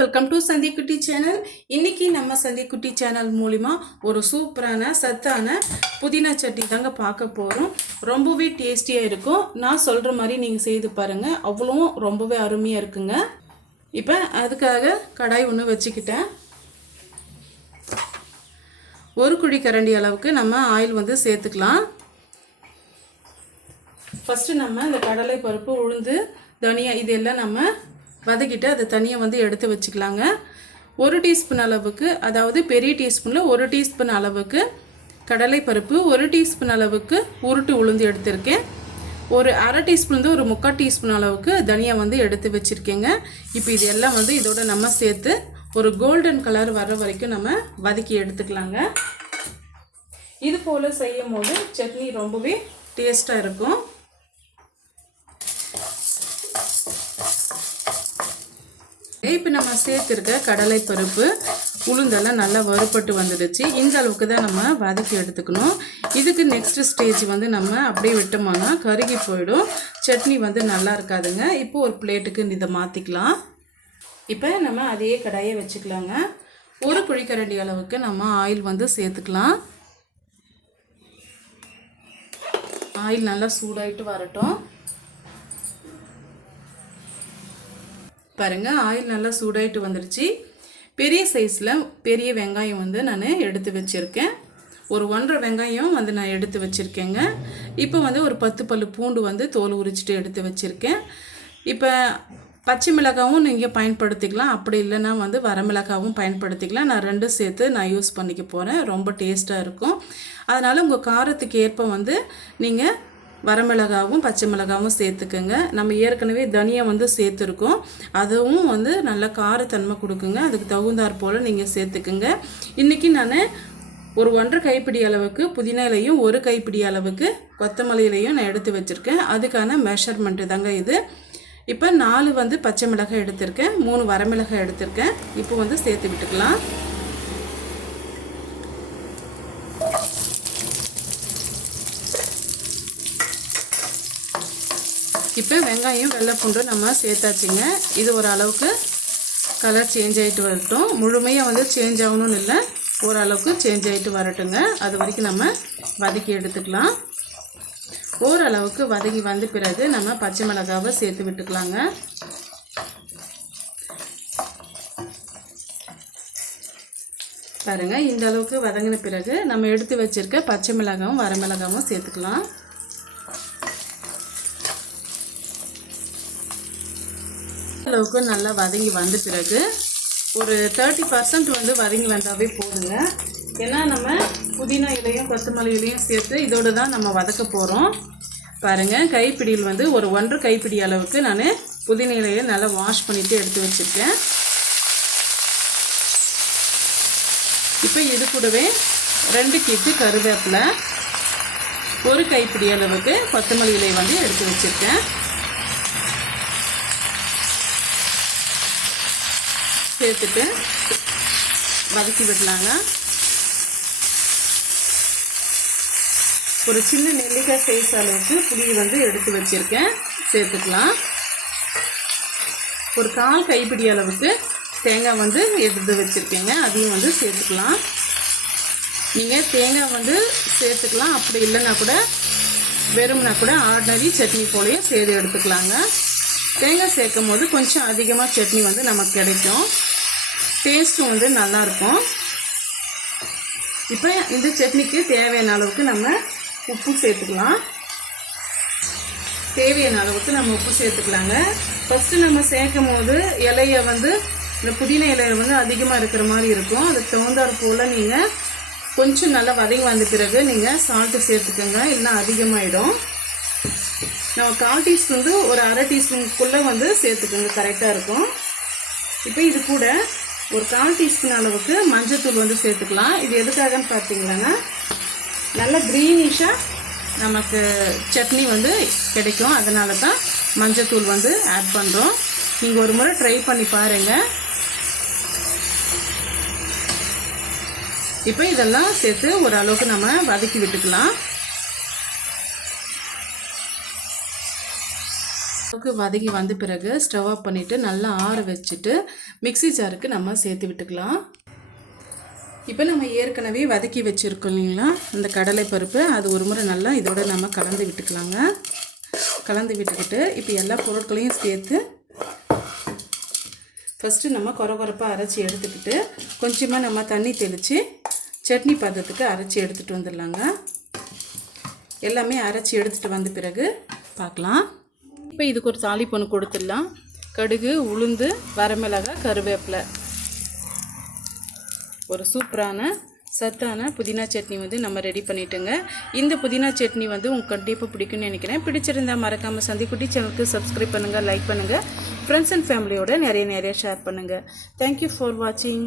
Welcome to சந்தி குட்டி channel. இன்றைக்கி நம்ம சந்தி குட்டி சேனல் மூலிமா ஒரு சூப்பரான சத்தான புதினா சட்னி தாங்க பார்க்க போகிறோம் ரொம்பவே டேஸ்டியாக இருக்கும். நான் சொல்கிற மாதிரி நீங்கள் செய்து பாருங்கள் அவ்வளோவும் ரொம்பவே அருமையாக இருக்குங்க. இப்போ அதுக்காக கடாய் ஒன்று வச்சுக்கிட்டேன். ஒரு குழி கரண்டி அளவுக்கு நம்ம ஆயில் வந்து சேர்த்துக்கலாம். ஃபஸ்ட்டு நம்ம இந்த கடலை பருப்பு உளுந்து தனியா இதெல்லாம் நம்ம வதக்கிட்டு அதை தனியாக வந்து எடுத்து வச்சுக்கலாங்க. ஒரு டீஸ்பூன் அளவுக்கு அதாவது பெரிய டீஸ்பூனில் ஒரு டீஸ்பூன் அளவுக்கு கடலை பருப்பு ஒரு டீஸ்பூன் அளவுக்கு உருட்டு உளுந்து எடுத்திருக்கேன். ஒரு அரை டீஸ்பூன் ஒரு முக்கால் டீஸ்பூன் அளவுக்கு தனியாக வந்து எடுத்து வச்சுருக்கேங்க. இப்போ இது எல்லாம் வந்து இதோட நம்ம சேர்த்து ஒரு கோல்டன் கலர் வர்ற வரைக்கும் நம்ம வதக்கி எடுத்துக்கலாங்க. இது போல் செய்யும் போது சட்னி ரொம்பவே டேஸ்ட்டாக இருக்கும். இப்போ நம்ம சேர்த்துருக்க கடலை பருப்பு உளுந்தெல்லாம் நல்லா வறுபட்டு வந்துடுச்சு. இந்த அளவுக்கு தான் நம்ம வதக்கி எடுத்துக்கணும். இதுக்கு நெக்ஸ்ட் ஸ்டேஜ் வந்து நம்ம அப்படியே விட்டோம்னா கருகி போயிடும். சட்னி வந்து நல்லா இருக்காதுங்க. இப்போ ஒரு பிளேட்டுக்கு இதை மாற்றிக்கலாம் இப்போ நம்ம அதே கடாயை வச்சுக்கலாங்க. ஒரு குழிக்கரண்டி அளவுக்கு நம்ம ஆயில் வந்து சேர்த்துக்கலாம். ஆயில் நல்லா சூடாயிட்டு வரட்டும். பாருங்கள் ஆயில் நல்லா சூடாயிட்டு வந்துருச்சு. பெரிய சைஸில் பெரிய வெங்காயம் வந்து நான் எடுத்து வச்சுருக்கேன். ஒரு ஒன்றரை வெங்காயம் வந்து நான் எடுத்து வச்சுருக்கேங்க. இப்போ வந்து ஒரு பத்து பல்லு பூண்டு வந்து தோல் உரிச்சிட்டு எடுத்து வச்சுருக்கேன். இப்போ பச்சை மிளகாவும் நீங்கள் பயன்படுத்திக்கலாம். அப்படி இல்லைன்னா வந்து வரமிளகாவும் பயன்படுத்திக்கலாம். நான் ரெண்டும் சேர்த்து நான் யூஸ் பண்ணிக்க போகிறேன் ரொம்ப டேஸ்ட்டாக இருக்கும். அதனால் உங்கள் காரத்துக்கு ஏற்ப வந்து நீங்கள் வரமிளகாவும் பச்சை மிளகாவும் சேர்த்துக்குங்க. நம்ம ஏற்கனவே தனியாக வந்து சேர்த்துருக்கோம். அதுவும் வந்து நல்ல காரத்தன்மை கொடுக்குங்க. அதுக்கு தகுந்தாற் போல் நீங்கள் சேர்த்துக்குங்க. இன்றைக்கி நான் ஒரு ஒன்றரை கைப்பிடி அளவுக்கு புதினாலையும் ஒரு கைப்பிடி அளவுக்கு கொத்தமல்லியிலையும் நான் எடுத்து வச்சுருக்கேன். அதுக்கான மெஷர்மெண்ட்டு தாங்க இது. இப்போ நாலு வந்து பச்சை மிளகாய் எடுத்திருக்கேன். மூணு வரமிளகாய் எடுத்திருக்கேன். இப்போ வந்து சேர்த்து விட்டுக்கலாம். இப்போ வெங்காயம் வெள்ளைப்பூண்டு நம்ம சேர்த்தாச்சுங்க. இது ஒரு அளவுக்கு கலர் சேஞ்ச் ஆகிட்டு வரட்டும். முழுமையாக வந்து சேஞ்ச் ஆகணும்னு இல்லை. ஓரளவுக்கு சேஞ்ச் ஆகிட்டு வரட்டுங்க. அது வரைக்கும் நம்ம வதக்கி எடுத்துக்கலாம். ஓரளவுக்கு வதக்கி வந்த பிறகு நம்ம பச்சை மிளகாவை சேர்த்து விட்டுக்கலாங்க. பாருங்க இந்த அளவுக்கு வதங்கின பிறகு நம்ம எடுத்து வச்சிருக்க பச்சை மிளகாவும் வரமிளகாவும் சேர்த்துக்கலாம். அளவுக்கு நல்லா வதங்கி வந்த பிறகு ஒரு தேர்ட்டி பர்சன்ட் வந்து வதங்கி வந்தாவே போதுங்க. ஏன்னா நம்ம புதினா இலையும் கொத்தமல்லி இலையும் சேர்த்து இதோடு தான் நம்ம வதக்க போகிறோம் பாருங்கள் கைப்பிடியில் வந்து ஒரு ஒன்று கைப்பிடி அளவுக்கு நான் புதினா இலையை நல்லா வாஷ் பண்ணிவிட்டு எடுத்து வச்சுருக்கேன். இப்போ இது கூடவே ரெண்டு கீட்டு கருவேப்பிலை ஒரு கைப்பிடி அளவுக்கு கொத்தமல்லி இலை வந்து எடுத்து வச்சுருக்கேன். சேர்த்துட்டு வதக்கி விடலாங்க. ஒரு சின்ன நெல்லிக்காய் சைஸ் அளவுக்கு புளி வந்து எடுத்து வச்சுருக்கேன். சேர்த்துக்கலாம். ஒரு கால் கைப்பிடி அளவுக்கு தேங்காய் வந்து எடுத்து வச்சுருக்கேங்க. அதையும் வந்து சேர்த்துக்கலாம். நீங்கள் தேங்காய் வந்து சேர்த்துக்கலாம். அப்படி இல்லைன்னா கூட வெறும்னா கூட ஆர்டினரி சட்னி போலையும் சேர்த்து எடுத்துக்கலாங்க. தேங்காய் சேர்க்கும் போது கொஞ்சம் அதிகமாக சட்னி வந்து நமக்கு கிடைக்கும். டேஸ்ட்டும் வந்து நல்லாயிருக்கும் இப்போ இந்த சட்னிக்கு தேவையான அளவுக்கு நம்ம உப்பு சேர்த்துக்கலாம். தேவையான அளவுக்கு நம்ம உப்பு சேர்த்துக்கலாங்க. ஃபஸ்ட்டு நம்ம சேர்க்கும் போது இலையை வந்து இந்த புதினா இலையை வந்து அதிகமாக இருக்கிற மாதிரி இருக்கும். அதுக்கு தகுந்தாற் போல் நீங்கள் கொஞ்சம் நல்லா வதங்கி வந்த பிறகு நீங்கள் சால்ட்டு சேர்த்துக்கோங்க. இல்லைன்னா அதிகமாகிடும் நம்ம கால் டீஸ்பூன் ஒரு அரை டீஸ்பூனுக்குள்ளே வந்து சேர்த்துக்கோங்க. கரெக்டாக இருக்கும். இப்போ இது கூட ஒரு கால் டீஸ்பூன் அளவுக்கு மஞ்சத்தூள் வந்து சேர்த்துக்கலாம். இது எதுக்காகன்னு பார்த்தீங்கன்னா நல்ல க்ரீனிஷாக நமக்கு சட்னி வந்து கிடைக்கும். அதனால தான் மஞ்சத்தூள் வந்து ஆட் பண்ணுறோம் நீங்கள் ஒரு முறை ட்ரை பண்ணி பாருங்கள் இப்போ இதெல்லாம் சேர்த்து ஓரளவுக்கு நம்ம வதக்கி விட்டுக்கலாம். அளவுக்கு வதங்கி வந்த பிறகு ஸ்டவ் ஆஃப் பண்ணிவிட்டு நல்லா ஆற வச்சுட்டு மிக்ஸி ஜாருக்கு நம்ம சேர்த்து விட்டுக்கலாம். இப்போ நம்ம ஏற்கனவே வதக்கி வச்சுருக்கோம் இல்லைங்களா? இந்த கடலை பருப்பு அது ஒரு முறை நல்லா இதோட நம்ம கலந்து விட்டுக்கலாங்க. கலந்து விட்டுக்கிட்டு இப்போ எல்லா பொருட்களையும் சேர்த்து ஃபஸ்ட்டு நம்ம குறகுறப்பாக அரைச்சி எடுத்துக்கிட்டு கொஞ்சமாக நம்ம தண்ணி தெளித்து சட்னி பதத்துக்கு அரைச்சி எடுத்துகிட்டு வந்துடலாங்க. எல்லாமே அரைச்சி எடுத்துகிட்டு வந்த பிறகு பார்க்கலாம். இப்போ இதுக்கு ஒரு தாளிப்பு ஒன்று கொடுத்துடலாம். கடுகு உளுந்து வரமிளகாய் கருவேப்பிலை. ஒரு சூப்பரான சத்தான புதினா சட்னி வந்து நம்ம ரெடி பண்ணிட்டோங்க. இந்த புதினா சட்னி வந்து உங்களுக்கு கண்டிப்பாக பிடிக்கும்னு நினைக்கிறேன். பிடிச்சிருந்தா மறக்காமல் சந்திக்குட்டி சேனலுக்கு சப்ஸ்கிரைப் பண்ணுங்கள் லைக் பண்ணுங்கள் ஃப்ரெண்ட்ஸ் அண்ட் ஃபேமிலியோட நிறைய நிறைய ஷேர் பண்ணுங்கள் தேங்க்யூ ஃபார் வாட்சிங்